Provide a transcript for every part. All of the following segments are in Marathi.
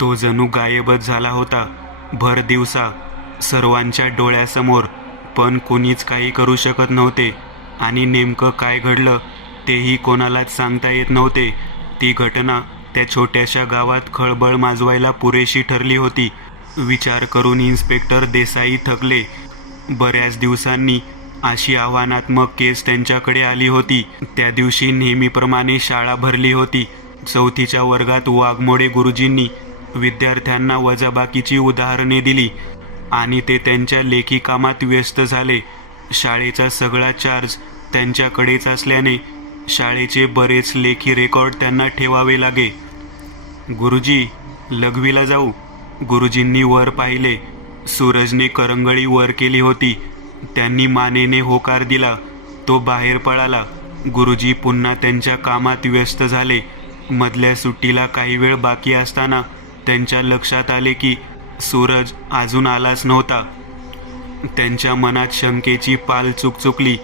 तो जणू गायबच झाला होता भर दिवसा सर्वांच्या डोळ्यासमोर. पण कोणीच काही करू शकत नव्हते आणि नेमकं काय घडलं तेही कोणालाच सांगता येत नव्हते. ती घटना त्या छोट्याशा गावात खळबळ माजवायला पुरेशी ठरली होती. विचार करून इन्स्पेक्टर देसाई थकले. बऱ्याच दिवसांनी अशी आव्हानात्मक केस त्यांच्याकडे आली होती. त्या दिवशी नेहमीप्रमाणे शाळा भरली होती. चौथीच्या वर्गात वाघमोडे गुरुजींनी विद्यार्थ्यांना वजाबाकीची उदाहरणे दिली आणि ते त्यांच्या लेखी कामात व्यस्त झाले. शाळेचा सगळा चार्ज त्यांच्याकडेच असल्याने शाळेचे बरेच लेखी रेकॉर्ड त्यांना ठेवावे लागे. गुरुजी, लघवीला जाऊ. गुरुजींनी वर पाहिले. सूरजने करंगळी वर केली होती. त्यांनी मानेने होकार दिला. तो बाहेर पळाला. गुरुजी पुन्हा त्यांच्या कामात व्यस्त झाले. मधल्या सुट्टीला काही वेळ बाकी असताना त्यांच्या लक्षात आले की सूरज अजून आलाच नव्हता. त्यांच्या मनात शंकेची पाल चुकचुकली.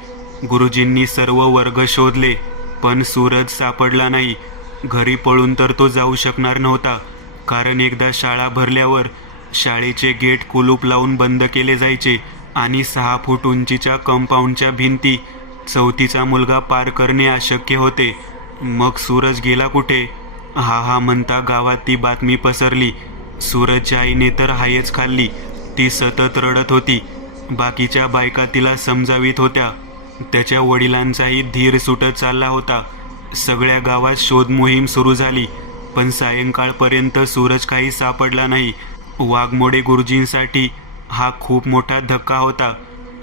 गुरुजींनी सर्व वर्ग शोधले पण सूरज सापडला नाही. घरी पळून तर तो जाऊ शकणार नव्हता, कारण एकदा शाळा भरल्यावर शाळेचे गेट कुलूप लावून बंद केले जायचे आणि 6 फूट उंचीच्या कंपाऊंडच्या भिंती चौथीचा मुलगा पार करणे अशक्य होते. मग सूरज गेला कुठे? हा म्हणता गावात ती बातमी पसरली. सूरजच्या आईने तर हायच खाल्ली. ती सतत रडत होती. बाकीच्या बायका तिला समजावीत होत्या. त्याच्या वडिलांचाही धीर सुटत चालला होता. सगळ्या गावात शोध मोहीम सुरू झाली, पण सायंकाळपर्यंत सूरज काही सापडला नाही. वाघमोडे गुरुजींसाठी हा खूप मोठा धक्का होता.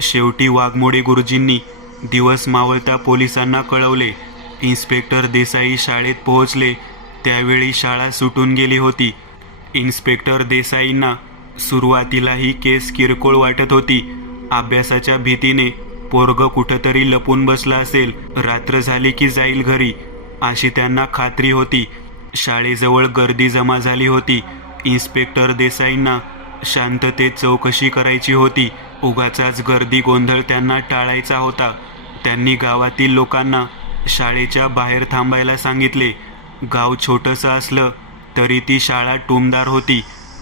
शेवटी वाघमोडे गुरुजींनी दिवस मावळता पोलिसांना कळवले. इन्स्पेक्टर देसाई शाळेत पोहोचले त्यावेळी शाळा सुटून गेली होती. इन्स्पेक्टर देसाईंना सुरुवातीला ही केस किरकोळ वाटत होती. अभ्यासाच्या भीतीने पोरग कुठंतरी लपून बसला असेल, रात्र झाली की जाईल घरी अशी त्यांना खात्री होती. शाळेजवळ गर्दी जमा झाली होती. इन्स्पेक्टर देसाईंना शांततेत चौकशी करायची होती. उगाचाच गर्दी गोंधळ त्यांना टाळायचा होता. त्यांनी गावातील लोकांना शाळेच्या बाहेर थांबायला सांगितले. गाव छोटंसं असलं तरी ती शाळा टुमदार होती.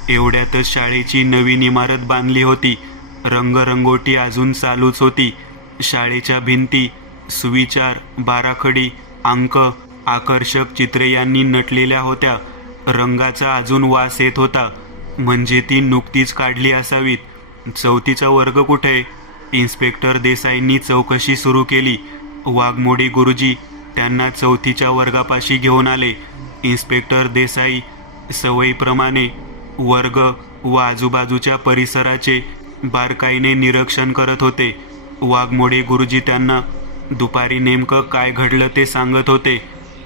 एवढ्यातच शाळेची नवीन इमारत बांधली होती. रंगरंगोटी अजून चालूच होती. शाळेच्या भिंती सुविचार, बाराखडी, अंक, आकर्षक चित्रे यांनी नटलेल्या होत्या. रंगाचा अजून वास येत होता, म्हणजे ती नुकतीच काढली असावीत. चौथीचा वर्ग कुठे? इन्स्पेक्टर देसाईंनी चौकशी सुरू केली. वाघमोडे गुरुजी त्यांना चौथीच्या वर्गापाशी घेऊन आले. इन्स्पेक्टर देसाई सवयीप्रमाणे वर्ग व आजूबाजूच्या परिसराचे बारकाईने निरीक्षण करत होते. वाघमोडे गुरुजी त्यांना दुपारी नेमकं काय घडलं ते सांगत होते.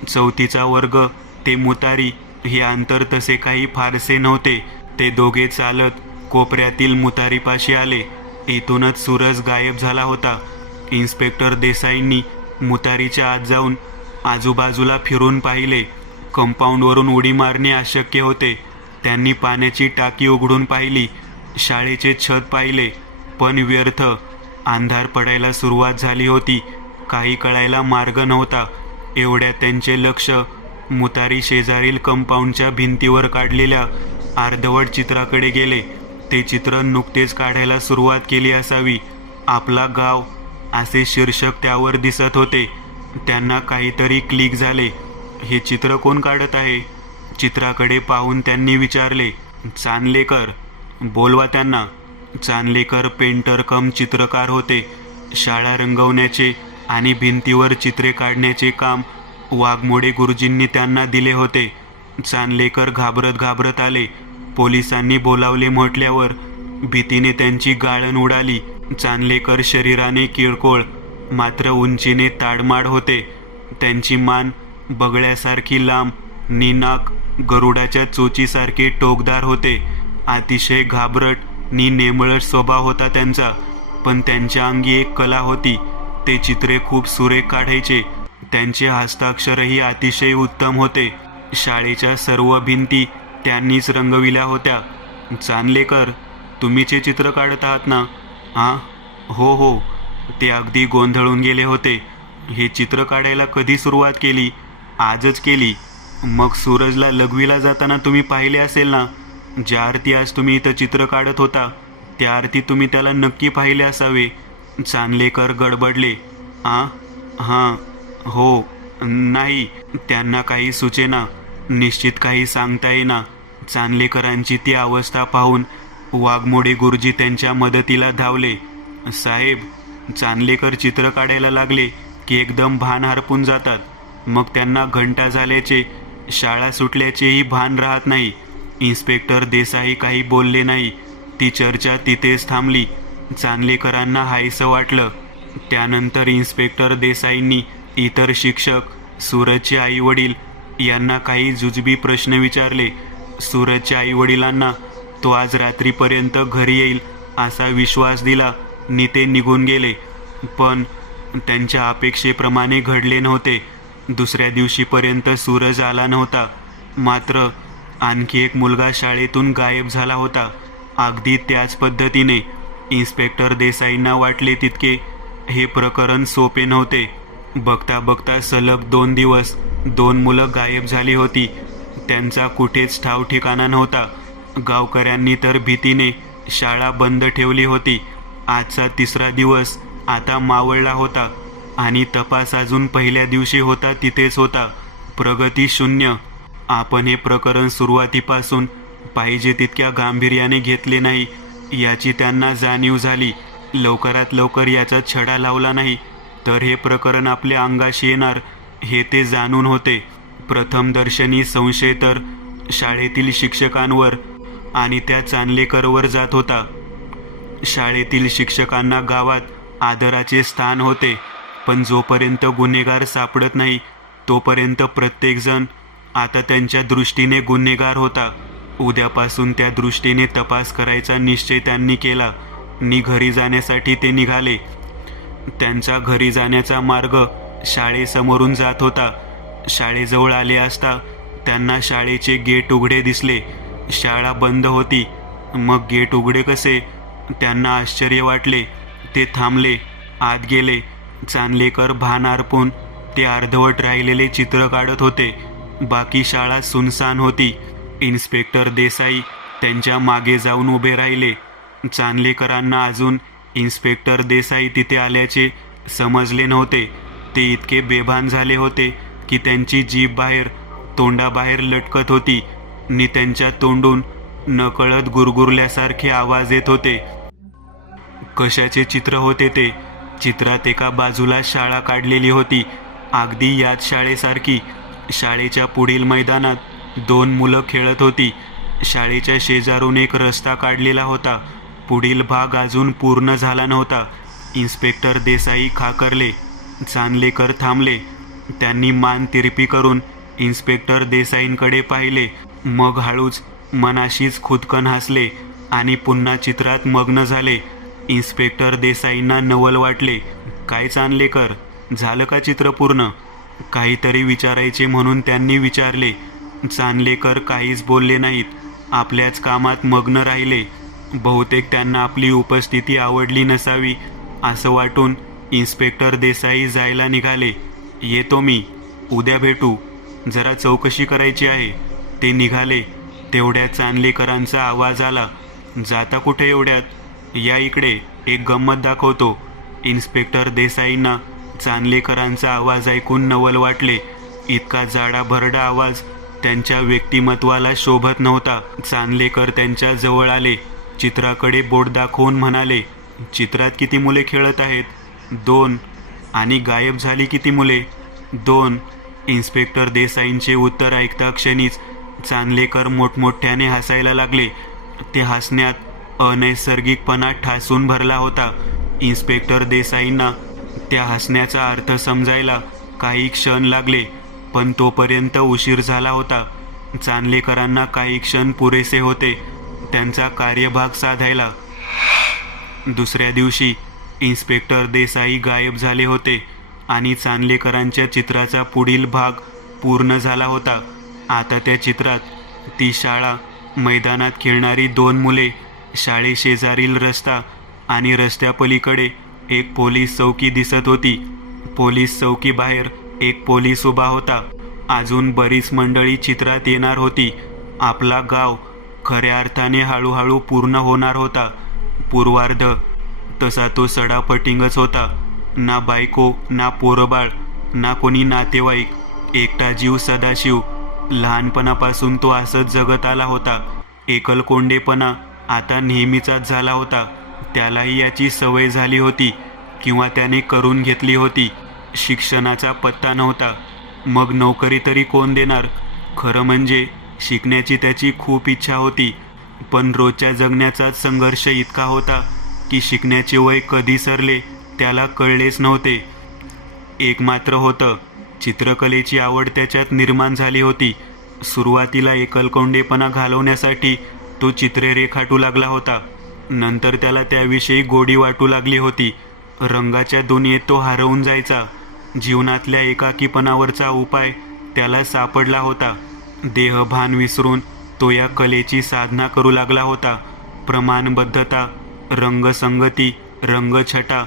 चौथीचा वर्ग ते मुतारी हे अंतर तसे काही फारसे नव्हते. ते दोघे चालत कोपऱ्यातील मुतारीपाशी आले. इथूनच सूरज गायब झाला होता. इन्स्पेक्टर देसाईंनी मुतारीच्या आत जाऊन आजूबाजूला फिरून पाहिले. कंपाऊंडवरून उडी मारणे अशक्य होते. त्यांनी पाण्याची टाकी उघडून पाहिली. शाळेचे छत पाहिले, पण व्यर्थ. अंधार पडायला सुरुवात झाली होती. काही कळायला मार्ग नव्हता. एवढ्यात त्यांचे लक्ष मुतारी शेजारील कंपाऊंडच्या भिंतीवर काढलेल्या अर्धवट चित्राकडे गेले. ते चित्र नुकतेच काढायला सुरुवात केली असावी. आपला गाव असे शीर्षक त्यावर दिसत होते. त्यांना काहीतरी क्लिक झाले. हे चित्र कोण काढत आहे? चित्राकडे पाहून त्यांनी विचारले, चांदलेकर? बोलवा त्यांना. चांदलेकर पेंटर कम चित्रकार होते. शाळा रंगवण्याचे आणि भिंतीवर चित्रे काढण्याचे काम वाघमोडे गुरुजींनी त्यांना दिले होते. चांदलेकर घाबरत आले. पोलिसांनी बोलावले म्हटल्यावर भीतीने त्यांची गाळण उडाली. चांदलेकर शरीराने किरकोळ, मात्र उंचीने ताडमाड होते. त्यांची मान बगळ्यासारखी लांब, नाक गरुडाच्या चोचीसारखे टोकदार होते. अतिशय घाबरट नि नेमळट स्वभाव होता त्यांचा. पण त्यांच्या अंगी एक कला होती. ते चित्रे खूप सुरेख काढायचे. त्यांचे हस्ताक्षरही अतिशय उत्तम होते. शाळेच्या सर्व भिंती त्यांनीच रंगविल्या होत्या. चांदलेकर, तुम्हीच हे चित्र काढत आहात ना? हां, हो. ते अगदी गोंधळून गेले होते. हे चित्र काढायला कधी सुरुवात केली? आजच केली. मग सूरजला लघवीला जाताना तुम्ही पाहिले असेल ना? ज्या अर्थी आज तुम्ही इथं चित्र काढत होता त्या अर्थी तुम्ही त्याला नक्की पाहिले असावे. चांदलेकर गडबडले. हां हो. नाही, त्यांना काही सुचेना. निश्चित काही सांगता येईना. चांदलेकरांची ती अवस्था पाहून वाघमोडे गुरुजी त्यांच्या मदतीला धावले. साहेब, चांदलेकर चित्र काढायला लागले की एकदम भान हरपून जातात. मग त्यांना घंटा झाल्याचे, शाळा सुटल्याचेही भान राहत नाही. इन्स्पेक्टर देसाई काही बोलले नाही. ती चर्चा तिथेच थांबली. चांदलेकरांना हायसं वाटलं. त्यानंतर इन्स्पेक्टर देसाईंनी इतर शिक्षक, सूरजचे आईवडील यांना काही जुजबी प्रश्न विचारले. सूरजच्या आईवडिलांना तो आज रात्रीपर्यंत घरी येईल असा विश्वास दिला नि ते निघून गेले. पण त्यांच्या अपेक्षेप्रमाणे घडले नव्हते. दुसऱ्या दिवशीपर्यंत सूरज आला नव्हता. मात्र आणखी एक मुलगा शाळेतून गायब झाला होता. अगदी त्याच पद्धतीने. इन्स्पेक्टर देसाईंना वाटले तितके हे प्रकरण सोपे नव्हते. बघता बघता सलग 2 दिवस 2 मुलं गायब झाली होती. त्यांचा कुठेच ठाव ठिकाणा नव्हता. गावकऱ्यांनी तर भीतीने शाळा बंद ठेवली होती. आजचा 3रा दिवस आता मावळला होता आणि तपास अजून पहिल्या दिवशी होता तिथेच होता. प्रगती शून्य. आपण हे प्रकरण सुरुवातीपासून पाहिजे तितक्या गांभीर्याने घेतले नाही याची त्यांना जाणीव झाली. लवकरात लवकर याचा छडा लावला नाही तर हे प्रकरण आपल्या अंगाशी येणार हे ते जाणून होते. प्रथमदर्शनी संशय तर शाळेतील शिक्षकांवर आणि त्या चांदलेकरवर जात होता. शाळेतील शिक्षकांना गावात आदराचे स्थान होते. पण जोपर्यंत गुन्हेगार सापडत नाही तोपर्यंत प्रत्येकजण आता त्यांच्या दृष्टीने गुन्हेगार होता. उद्यापासून त्या दृष्टीने तपास करायचा निश्चय त्यांनी केला. घरी जाण्यासाठी ते निघाले. त्यांचा घरी जाण्याचा मार्ग शाळेसमोरून जात होता. शाळेजवळ आले असता त्यांना शाळेचे गेट उघडे दिसले. शाळा बंद होती. मग गेट उघडे कसे? त्यांना आश्चर्य वाटले. ते थांबले. आत गेले. चांदलेकर भान हरपून ते अर्धवट राहिलेले चित्र काढत होते. बाकी शाळा सुनसान होती. इन्स्पेक्टर देसाई त्यांच्या मागे जाऊन उभे राहिले. चांदलेकरांना अजून इन्स्पेक्टर देसाई तिथे आल्याचे समजले नव्हते. ते इतके बेभान झाले होते की त्यांची जीभ बाहेर तोंडाबाहेर लटकत होती नि त्यांच्या तोंडून नकळत गुरगुरल्यासारखे आवाज येत होते. कशाचे चित्र होते ते? चित्रात एका बाजूला शाळा काढलेली होती, अगदी याच शाळेसारखी. शाळेच्या पुढील मैदानात 2 मुलं खेळत होती. शाळेच्या शेजारून एक रस्ता काढलेला होता. पुढील भाग अजून पूर्ण झाला नव्हता. इन्स्पेक्टर देसाई खाकरले. चांदलेकर थांबले. त्यांनी मान तिरपी करून इन्स्पेक्टर देसाईंकडे पाहिले. मग हळूच मनाशीच खुदकन हसले आणि पुन्हा चित्रात मग्न झाले. इन्स्पेक्टर देसाईंना नवल वाटले. काय चांदलेकर, झालं का चित्र पूर्ण? काहीतरी विचारायचे म्हणून त्यांनी विचारले. चांदलेकर काहीच बोलले नाहीत. आपल्याच कामात मग्न राहिले. बहुतेक त्यांना आपली उपस्थिती आवडली नसावी असं वाटून इन्स्पेक्टर देसाई जायला निघाले. येतो मी, उद्या भेटू, जरा चौकशी करायची आहे. ते निघाले. तेवढ्यात चांदलेकरांचा आवाज आला. जाता कुठे एवढ्यात? या इकडे, एक गंमत दाखवतो. इन्स्पेक्टर देसाईंना चांदलेकरांचा आवाज ऐकून नवल वाटले. इतका जाडा भरडा आवाज त्यांच्या व्यक्तिमत्वाला शोभत नव्हता. चांदलेकर त्यांच्या जवळ आले. चित्राकडे बोट दाखवून म्हणाले, चित्रात किती मुले खेळत आहेत? 2. आणि गायब झाली किती मुले? 2. इन्स्पेक्टर देसाईंचे उत्तर ऐकता क्षणीच चांदलेकर मोठमोठ्याने हसायला लागले. ते हसण्यात अनैसर्गिकपणा ठासून भरला होता. इन्स्पेक्टर देसाईंना त्या हसण्याचा अर्थ समजायला काही क्षण लागले, पण तोपर्यंत उशीर झाला होता. चांदलेकरांना काही क्षण पुरेसे होते त्यांचा कार्यभाग साधायला. दुसऱ्या दिवशी इन्स्पेक्टर देसाई गायब झाले होते आणि चांदलेकरांच्या चित्राचा पुढील भाग पूर्ण झाला होता. आता त्या चित्रात ती शाळा, मैदानात खेळणारी 2 मुले, शाळेशेजारील रस्ता आणि रस्त्यापलीकडे एक पोलीस चौकी दिसत होती. पोलीस चौकी बाहेर एक पोलीस उभा होता. अजून बरीच मंडळी चित्रात येणार होती. आपला गाव खऱ्या अर्थाने हळूहळू पूर्ण होणार होता. पूर्वार्ध तसा तो सडापटिंगच होता. ना बायको, ना पोरबाळ, ना कोणी नातेवाईक, एकटा जीव सदाशिव. लहानपणापासून तो असंच जगत आला होता. एकलकोंडेपणा आता नेहमीचाच झाला होता. त्यालाही याची सवय झाली होती किंवा त्याने करून घेतली होती. शिक्षणाचा पत्ता नव्हता. मग नोकरी तरी कोण देणार? खरं म्हणजे शिकण्याची त्याची खूप इच्छा होती, पण रोजच्या जगण्याचाच संघर्ष इतका होता की शिकण्याचे वय कधी सरले त्याला कळलेच नव्हते. एक मात्र होतं, चित्रकलेची आवड त्याच्यात निर्माण झाली होती. सुरुवातीला एकलकोंडेपणा घालवण्यासाठी तो चित्रे रेखाटू लागला होता. नंतर त्याला त्याविषयी गोडी वाटू लागली होती. रंगाच्या दुनियेत तो हरवून जायचा. जीवनातल्या एकाकीपणावरचा उपाय त्याला सापडला होता. देहभान विसरून तो या कलेची साधना करू लागला होता. प्रमाणबद्धता, रंगसंगती, रंगछटा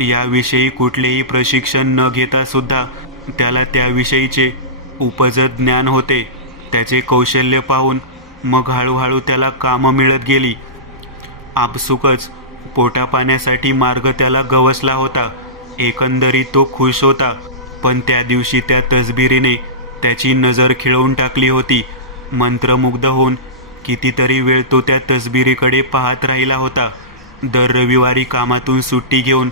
याविषयी कुठलेही प्रशिक्षण न घेता सुद्धा त्याला त्याविषयीचे उपजत ज्ञान होते. त्याचे कौशल्य पाहून मग हळूहळू त्याला कामं मिळत गेली. आपसुकच पोटापाण्यासाठी मार्ग त्याला गवसला होता. एकंदरीत तो खुश होता. पण त्या दिवशी त्या तसबिरीने त्याची नजर खिळवून टाकली होती. मंत्रमुग्ध होऊन कितीतरी वेळ तो त्या तसबिरीकडे पाहत राहिला होता. दर रविवारी कामातून सुट्टी घेऊन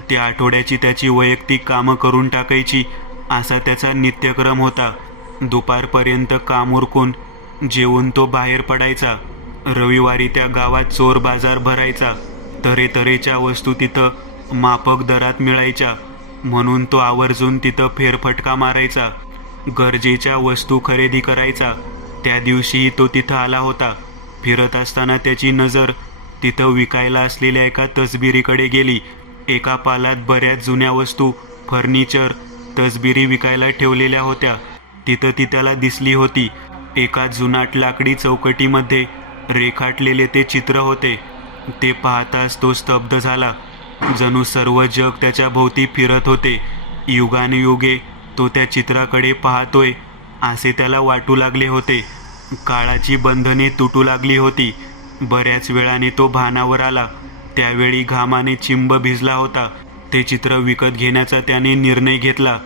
त्या आठवड्याची त्याची वैयक्तिक कामं करून टाकायची असा त्याचा नित्यक्रम होता. दुपारपर्यंत काम उरकून जेवून तो बाहेर पडायचा. रविवारी त्या गावात चोर बाजार भरायचा. तऱ्हेतऱ्हेच्या वस्तू तिथं माफक दरात मिळायच्या, म्हणून तो आवर्जून तिथं फेरफटका मारायचा. गरजेच्या वस्तू खरेदी करायचा. त्या दिवशीही तो तिथं आला होता. फिरत असताना त्याची नजर तिथं विकायला असलेल्या एका तसबिरीकडे गेली. एका पालात बऱ्याच जुन्या वस्तू, फर्निचर, तसबिरी विकायला ठेवलेल्या होत्या. तिथं ती त्याला दिसली होती. एका जुनाट लाकडी चौकटीमध्ये रेखाटलेले ते चित्र होते. ते पाहताच तो स्तब्ध झाला. जणू सर्व जग त्याच्या भोवती फिरत होते. युगानुयुगे तो त्या चित्राकडे पाहतोय असे त्याला वाटू लागले होते. काळाची बंधने तुटू लागली होती. बऱ्याच वेळाने तो भानावर आला. त्यावेळी घामाने चिंब भिजला होता. ते चित्र विकत घेण्याचा त्याने निर्णय घेतला.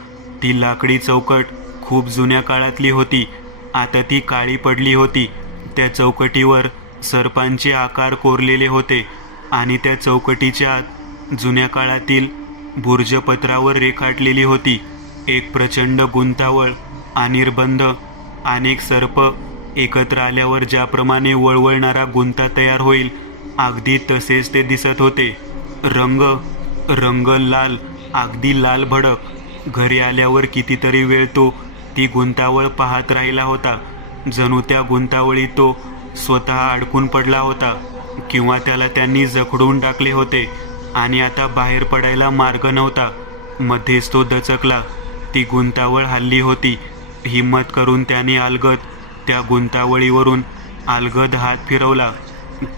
ती लाकडी चौकट खूप जुन्या काळातली होती. आता ती काळी पडली होती. त्या चौकटीवर सर्पांचे आकार कोरलेले होते आणि त्या चौकटीच्या आत जुन्या काळातील भुर्जपत्रावर रेखाटलेली होती एक प्रचंड गुंतावळ. अनिर्बंध अनेक सर्प एकत्र आल्यावर ज्याप्रमाणे वळवळणारा गुंता तयार होईल, अगदी तसेच ते दिसत होते. रंग लाल, अगदी लाल भडक. घरी आल्यावर कितीतरी वेळ तो ती गुंतावळ पाहत राहिला होता. जणू त्या गुंतावळीत तो स्वतः अडकून पडला होता किंवा त्याला त्यांनी जखडून टाकले होते आणि आता बाहेर पडायला मार्ग नव्हता. मध्येच तो दचकला. ती गुंतावळ हल्ली होती. हिम्मत करून त्याने अलगद त्या गुंतावळीवरून अलगद हात फिरवला.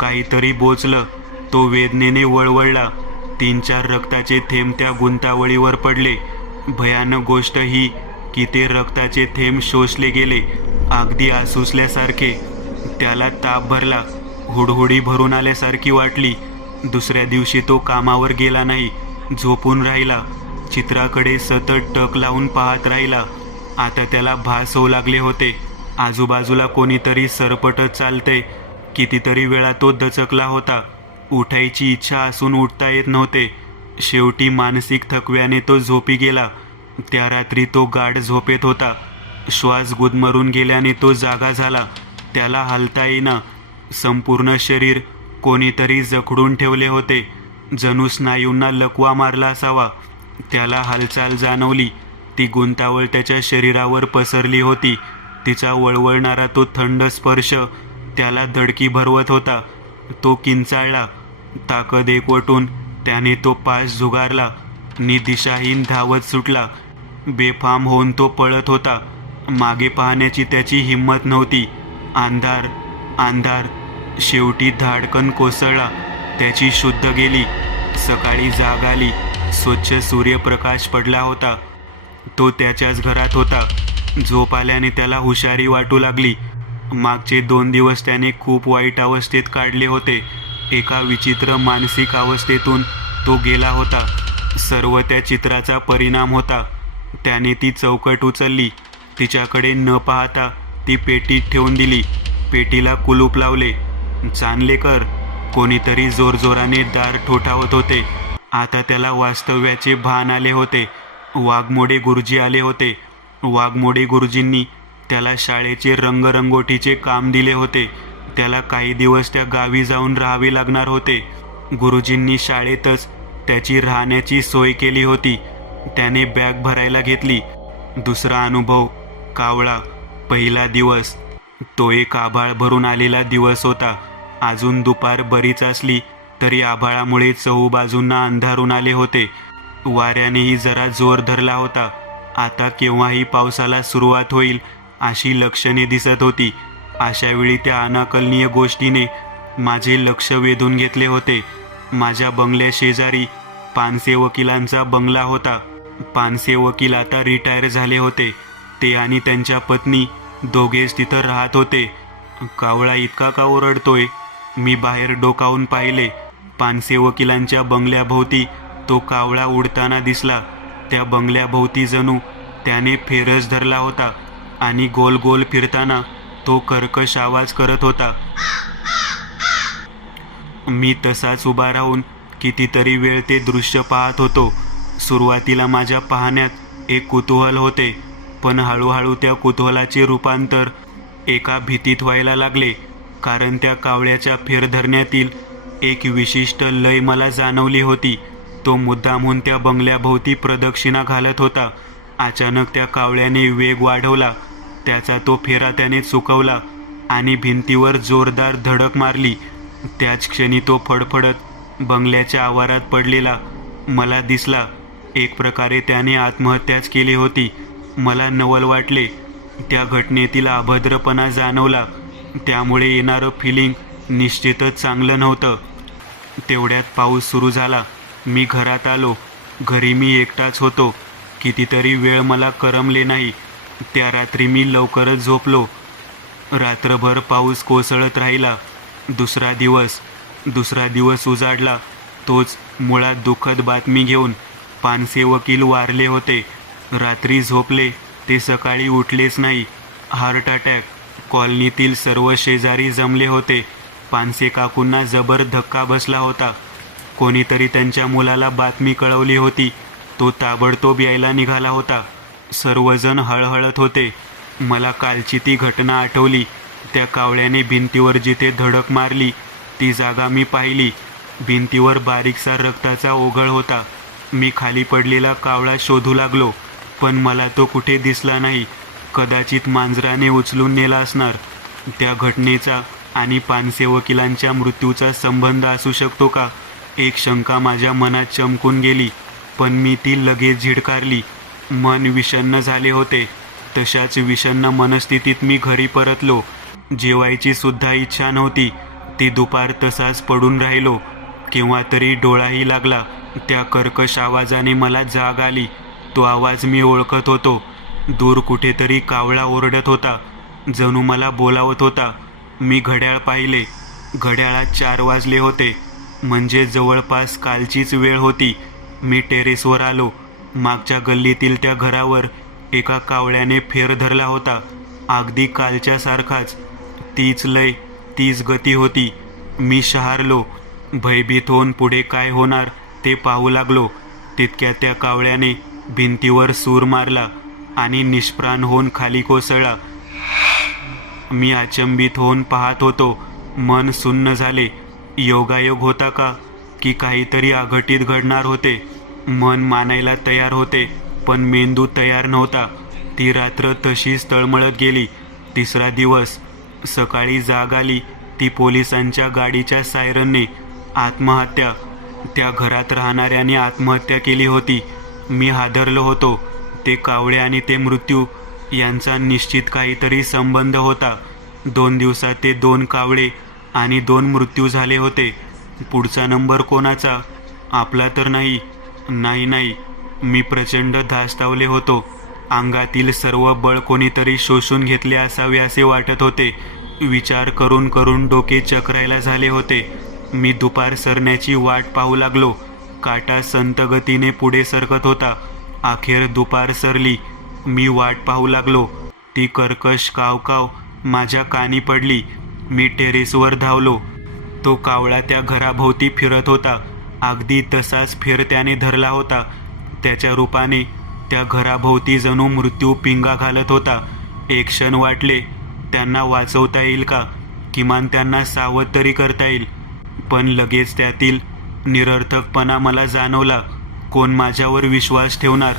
काहीतरी बोचलं. तो वेदनेने वळवळला. 3-4 रक्ताचे थेंब त्या गुंतावळीवर पडले. भयानक गोष्ट ही की ते रक्ताचे थेंब शोषले गेले, अगदी आसुसल्यासारखे. त्याला ताप भरला. हुडहुडी भरून आल्यासारखी वाटली. दुसऱ्या दिवशी तो कामावर गेला नाही. झोपून राहिला. चित्राकडे सतत टक लावून पाहत राहिला. आता त्याला भास होऊ लागले होते आजूबाजूला कोणीतरी सरपटत चालते. कितीतरी वेळा तो दचकला होता. उठायची इच्छा असून उठता येत नव्हते. शेवटी मानसिक थकव्याने तो झोपी गेला. त्या रात्री तो गाढ झोपेत होता. श्वास गुदमरून गेल्याने तो जागा झाला. त्याला हलता येईना. संपूर्ण शरीर कोणीतरी जखडून ठेवले होते. जणू स्नायूंना लकवा मारला असावा. त्याला हालचाल जाणवली. ती गुंतावळ त्याच्या शरीरावर पसरली होती. तिचा वळवळणारा तो थंड स्पर्श त्याला धडकी भरवत होता. तो किंचाळला. ताकद एकवटून त्याने तो पास झुगारला. दिशाहीन धावत सुटला. बेफाम होऊन तो पळत होता. मागे पाहण्याची त्याची हिंमत नव्हती. अंधार. शेवटी धाडकन कोसळला. त्याची शुद्ध गेली. सकाळी जाग आली. स्वच्छ सूर्यप्रकाश पडला होता. तो त्याच्याच घरात होता. झोप आल्याने त्याला हुशारी वाटू लागली. मागचे 2 दिवस त्याने खूप वाईट अवस्थेत काढले होते. एका विचित्र मानसिक अवस्थेतून तो गेला होता. सर्व त्या चित्राचा परिणाम होता. त्याने ती चौकट उचलली. तिच्याकडे न पाहता ती पेटीत ठेवून दिली. पेटीला कुलूप लावले. चांदलेकर, कोणीतरी जोरजोराने दार ठोठावत होते. आता त्याला वास्तव्याचे भान आले होते. वाघमोडे गुरुजी आले होते. वाघमोडे गुरुजींनी त्याला शाळेचे रंगरंगोटीचे काम दिले होते. त्याला काही दिवस त्या गावी जाऊन राहावे लागणार होते. गुरुजींनी शाळेतच त्याची राहण्याची सोय केली होती. त्याने बॅग भरायला घेतली. दुसरा अनुभव, कावळा. पहिला दिवस, तो एक आभाळ भरून आलेला दिवस होता. अजून दुपार बरीच असली तरी आभाळामुळे चहूबाजूंना अंधारून आले होते. वाऱ्यानेही जरा जोर धरला होता. आता केव्हाही पावसाला सुरुवात होईल अशी लक्षणे दिसत होती. अशावेळी त्या अनाकलनीय गोष्टीने माझे लक्ष वेधून घेतले होते. माझ्या बंगल्या शेजारी पानसे वकिलांचा बंगला होता. पानसे वकील आता रिटायर झाले होते. ते आणि त्यांच्या पत्नी दोघेच तिथं राहत होते. कावळा इतका का ओरडतोय? मी बाहेर डोकावून पाहिले. पानसे वकिलांच्या बंगल्याभोवती तो कावळा उडताना दिसला. त्या बंगल्याभोवती जणू त्याने फेरच धरला होता आणि गोल गोल फिरताना तो कर्कश आवाज करत होता. मी तसाच उभा राहून कितीतरी वेळ ते दृश्य पाहत होतो. सुरुवातीला माझ्या पाहण्यात एक कुतूहल होते, पण हळूहळू त्या कुतूहलाचे रूपांतर एका भीतीत व्हायला लागले. कारण त्या कावळ्याच्या फेर धरण्यातील एक विशिष्ट लय मला जाणवली होती. तो मुद्दामहून त्या बंगल्याभोवती प्रदक्षिणा घालत होता. अचानक त्या कावळ्याने वेग वाढवला. त्याचा तो फेरा त्याने चुकवला आणि भिंतीवर जोरदार धडक मारली. त्याच क्षणी तो फडफडत बंगल्याच्या आवारात पडलेला मला दिसला. एक प्रकारे त्याने आत्महत्याच केली होती. मला नवल वाटले. त्या घटनेतील अभद्रपणा जाणवला. त्यामुळे येणारं फिलिंग निश्चितच चांगलं नव्हतं. तेवढ्यात पाऊस सुरू झाला. मी घरात आलो. घरी मी एकटाच होतो. कितीतरी वेळ मला करमले नाही. त्या रात्री मी लवकरच झोपलो. रात्रभर पाऊस कोसळत राहिला. दुसरा दिवस उजाडला. तोच मुळात दुःखद बातमी घेऊन. पानसे वकील वारले होते. रात्री झोपले ते सकाळी उठलेच नाही. Heart attack. कॉलनीतील सर्व शेजारी जमले होते. पानसे काकूंना जबर धक्का बसला होता. कोणीतरी त्यांच्या मुलाला बातमी कळवली होती. तो ताबडतोब यायला निघाला होता. सर्वजण हळहळत होते. मला कालची ती घटना आठवली. त्या कावळ्याने भिंतीवर जिथे धडक मारली ती जागा मी पाहिली. भिंतीवर बारीकसा रक्ताचा ओघळ होता. मी खाली पडलेला कावळा शोधू लागलो, पण मला तो कुठे दिसला नाही. कदाचित मांजराने उचलून नेला असणार. त्या घटनेचा आणि पानसे वकिलांच्या मृत्यूचा संबंध असू शकतो का? एक शंका माझ्या मनात चमकून गेली, पण मी ती लगेच झिडकारली. मन विषण्ण झाले होते. तशाच विषण्ण मनस्थितीत मी घरी परतलो. जेवायची सुद्धा इच्छा नव्हती. ती दुपार तसाच पडून राहिलो. केव्हा तरी डोळाही लागला. त्या कर्कश आवाजाने मला जाग आली. तो आवाज मी ओळखत होतो. दूर कुठेतरी कावळा ओरडत होता. जणू मला बोलावत होता. मी घड्याळ पाहिले. घड्याळात 4 वाजले होते. म्हणजे जवळपास कालचीच वेळ होती. मी टेरेसवर आलो. मागच्या गल्लीतील त्या घरावर एका कावळ्याने फेर धरला होता. अगदी कालच्या सारखाच. तीच लय, तीच गती होती. मी शहारलो. भयभीत होऊन पुढे काय होणार ते पाहू लागलो. तितक्यात त्या कावळ्याने भिंतीवर सूर मारला आणि निष्प्राण होऊन खाली कोसळला. मी अचंबित होऊन पाहत होतो. मन सुन्न झाले. योगायोग होता का की काहीतरी अघटित घडणार होते? मन मानायला तयार होते, पण मेंदू तयार नव्हता. ती रात्र तशीच तळमळत गेली. तिसरा दिवस. सकाळी जाग आली ती पोलिसांच्या गाडीच्या सायरनने. आत्महत्या. त्या घरात राहणाऱ्याने आत्महत्या केली होती. मी हादरलो होतो. ते कावळे आणि ते मृत्यू यांचा निश्चित काहीतरी संबंध होता. 2 दिवसात ते 2 कावळे आणि 2 मृत्यू झाले होते. पुढचा नंबर कोणाचा? आपला तर नाही. नाही. मी प्रचंड धास्तावले होतो. अंगातील सर्व बळ कोणीतरी शोषून घेतले असावे असे वाटत होते. विचार करून करून डोके चक्रायला झाले होते. मी दुपार सरण्याची वाट पाहू लागलो. काटा संत गतीने पुढे सरकत होता. अखेर दुपार सरली. मी वाट पाहू लागलो. ती कर्कश कावकाव माझ्या कानी पडली. मी टेरेसवर धावलो. तो कावळा त्या घराभोवती फिरत होता. अगदी तसाच फेर त्याने धरला होता. त्याच्या रूपाने त्या घराभोवती जणू मृत्यू पिंगा घालत होता. एक क्षण वाटले, त्यांना वाचवता येईल का, किमान त्यांना सावध तरी करता येईल. पण लगेच त्यातील निरर्थकपणा मला जाणवला. कोण माझ्यावर विश्वास ठेवणार?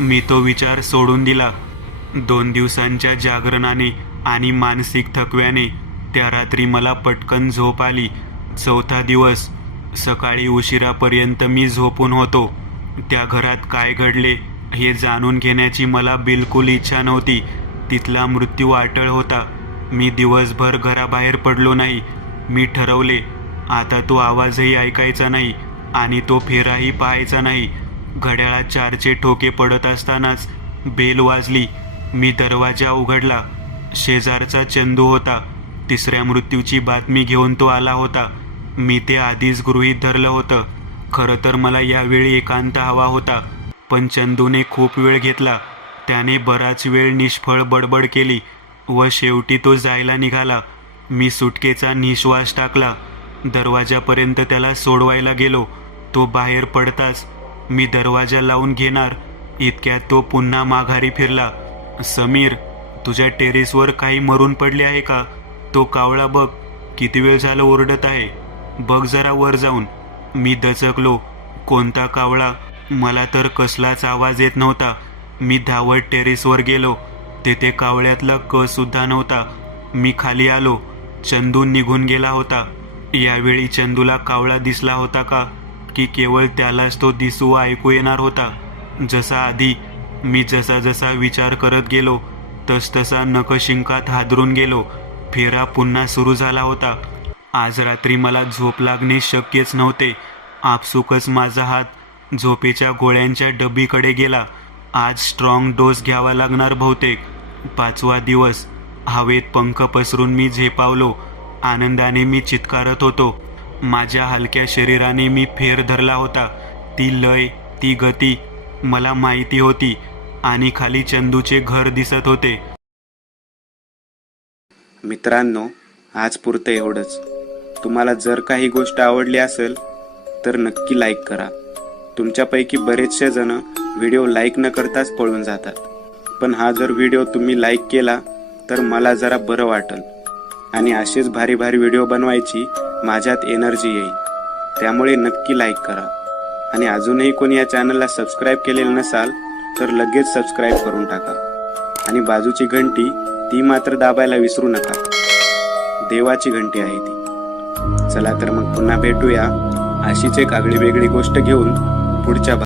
मी तो विचार सोडून दिला. 2 दिवसांच्या जागरणाने आणि मानसिक थकव्याने त्या रात्री मला पटकन झोप आली. 4था दिवस सकाळी उशिरापर्यंत मी झोपून होतो. त्या घरात काय घडले हे जाणून घेण्याची मला बिलकुल इच्छा नव्हती. तिथला मृत्यू अटळ होता. मी दिवसभर घराबाहेर पडलो नाही. मी ठरवले, आता तो आवाजही ऐकायचा नाही आणि तो फेराही पाहायचा नाही. घड्याळात 4चे ठोके पडत असतानाच बेल वाजली. मी दरवाजा उघडला. शेजारचा चंदू होता. 3ऱ्या मृत्यूची बातमी घेऊन तो आला होता. मी ते आधीच गृहीत धरलं होतं. खरं तर मला यावेळी एकांत हवा होता, पण चंदूने खूप वेळ घेतला. त्याने बराच वेळ निष्फळ बडबड केली व शेवटी तो जायला निघाला. मी सुटकेचा निश्वास टाकला. दरवाजापर्यंत त्याला सोडवायला गेलो. तो बाहेर पडताच मी दरवाजा लावून घेणार इतक्यात तो पुन्हा माघारी फिरला. समीर, तुझ्या टेरेसवर काही मरून पडले आहे का? तो कावळा बघ, किती वेळ झालं ओरडत आहे. बघ जरा वर जाऊन. मी दचकलो. कोणता कावळा? मला तर कसलाच आवाज येत नव्हता. मी धावत टेरेसवर गेलो. तेथे कावळ्यातला क सुद्धा नव्हता. मी खाली आलो. चंदू निघून गेला होता. यावेळी चंदूला कावळा दिसला होता का, की केवळ त्यालाच तो दिसू व ऐकू येणार होता? जसा आधी मी जसा विचार करत गेलो तसतसा नखशिंकात हादरून गेलो. फेरा पुन्हा सुरू झाला होता. आज रात्री मला झोप लागणे शक्यच नव्हते. आपसुकच माझा हात झोपेच्या गोळ्यांच्या डबीकडे गेला. आज स्ट्रॉंग डोस घ्यावा लागणार बहुतेक. 5वा दिवस. हवेत पंख पसरून मी झेपावलो. आनंदाने मी चित्कारत होतो. माझ्या हलक्या शरीराने मी फेर धरला होता. ती लय, ती गती मला माहिती होती. आणि खाली चंदूचे घर दिसत होते. मित्रांनो, आज पुरतं एवढंच. तुम्हाला जर काही गोष्ट आवडली असेल तर नक्की लाईक करा. तुमच्यापैकी बरेचसे जण व्हिडिओ लाईक न करताच पळून जातात. पण हा जर व्हिडिओ तुम्ही लाईक केला तर मला जरा बरं वाटेल आणि असेच भारी भारी व्हिडिओ बनवायची माझ्यात एनर्जी येईल. त्यामुळे नक्की लाईक करा. आणि अजूनही कोणी या चॅनलला सबस्क्राईब केलेलं नसाल तर लगेच सबस्क्राईब करून टाका. आणि बाजूची घंटी ती मात्र दाबायला विसरू नका. देवाची घंटी आहे ती. चला तर मग पुन्हा भेटूया अशीच एक आगळी वेगळी गोष्ट घेऊन पुढच्या